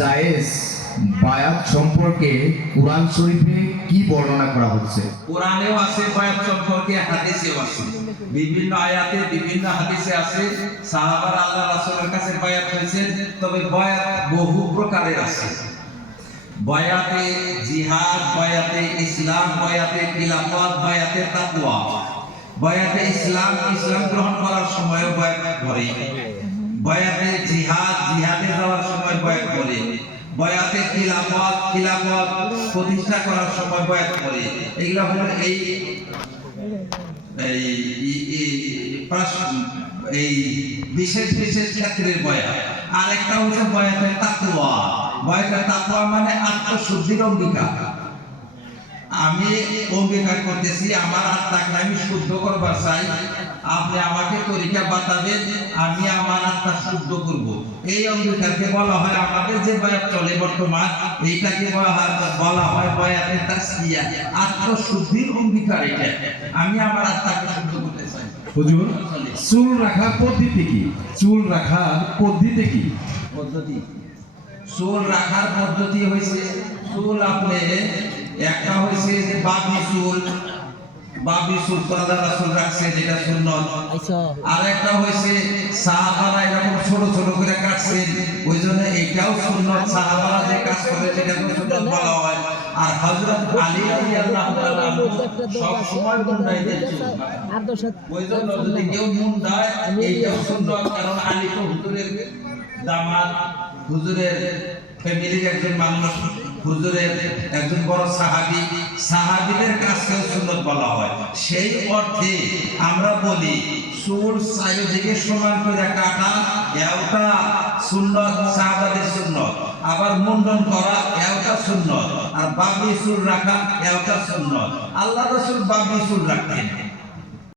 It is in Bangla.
জায়েজ বায়াত সম্পর্কে কোরআন শরীফে কি বর্ণনা করা হচ্ছে? কোরআনেও আছে বায়াত সম্পর্কে, হাদিসেও আছে। বিভিন্ন আয়াতে বিভিন্ন হাদিসে আছে সাহাবারা আল্লাহ রাসূলের কাছে বায়াত হয়েছে। তবে বায়াত বহু প্রকারের আছে। বায়াতে জিহাদ, বায়াতে ইসলাম, বায়াতে খিলাফত, বায়াতে তাকওয়া। বায়াতে ইসলাম গ্রহণ করার সময় বায়াত করে। বায়াতে জিহাদ, জিহাদে যাওয়ার সময় বায়াত করে। বায়াতে খিলাফত প্রতিষ্ঠা করার সময় বায়াত করে। এগুলা হলো এই বিশেষ বিশেষ ক্ষেত্রের বয়াত। আর একটা হচ্ছে বয়াতে তাকওয়া। বয়াতে তাকওয়া মানে আত্মশুদ্ধির অঙ্গীকার। আমি অঙ্গীকার করতেছি আমার আত্মাকে আমি শুদ্ধ করবার চাই, আপনি আমাকে তরিকা বাতাবেন, আমি আমার আত্মা শুদ্ধ করব। এই অঙ্গীকারকে বলা হয়, আমাদের যে বয়াত চলে বর্তমান এইটাকে বলা হয় বয়াতে তাসকিয়া, আত্মশুদ্ধির অঙ্গীকার। এটা আমি আমার আত্মাকে শুদ্ধ করতে চাই। হুজুর, চুল রাখার পদ্ধতি কি? চুল রাখার পদ্ধতি কি? চুল রাখার পদ্ধতি হয়েছে, চুল আপনি একটা হয়েছে যে বাবি চুল আল্লাহ রাসূল রাখছে, যেটা সুন্নত। আর একটা হয়েছে সাহাবারা এরকম ছোট ছোট করে কাটছেন, ওই জন্য এটাও সুন্নত। সাহাবারা যে কাজ করে সেটাকে সুন্নত বলা হয়। আর হযরত আলী রাদিয়াল্লাহু তাআলা সব সময় মুন্ডাইতেন চুল, ওই জন্য যদি কেউ মুন্ডায় এইটাও সুন্নত। কারণ আলী তো হুজুরের দামাত, হুজুরের ফ্যামিলির একজন মানুষ, হুজুরের একজন বড় সাহাবী। সাহাবীদের কাছেও সুন্নত বলা হয়। সেই অর্থে আমরা বলি চুল চারিদিকে সমান করে কাটা এটা সুন্নত, সাহাবাদের সুন্নত। আবার মুন্ডন করা এটা সুন্নত। আর বাবি চুল রাখা এটা সুন্নত। আল্লাহ রাসূল বাবি চুল রাখতেন।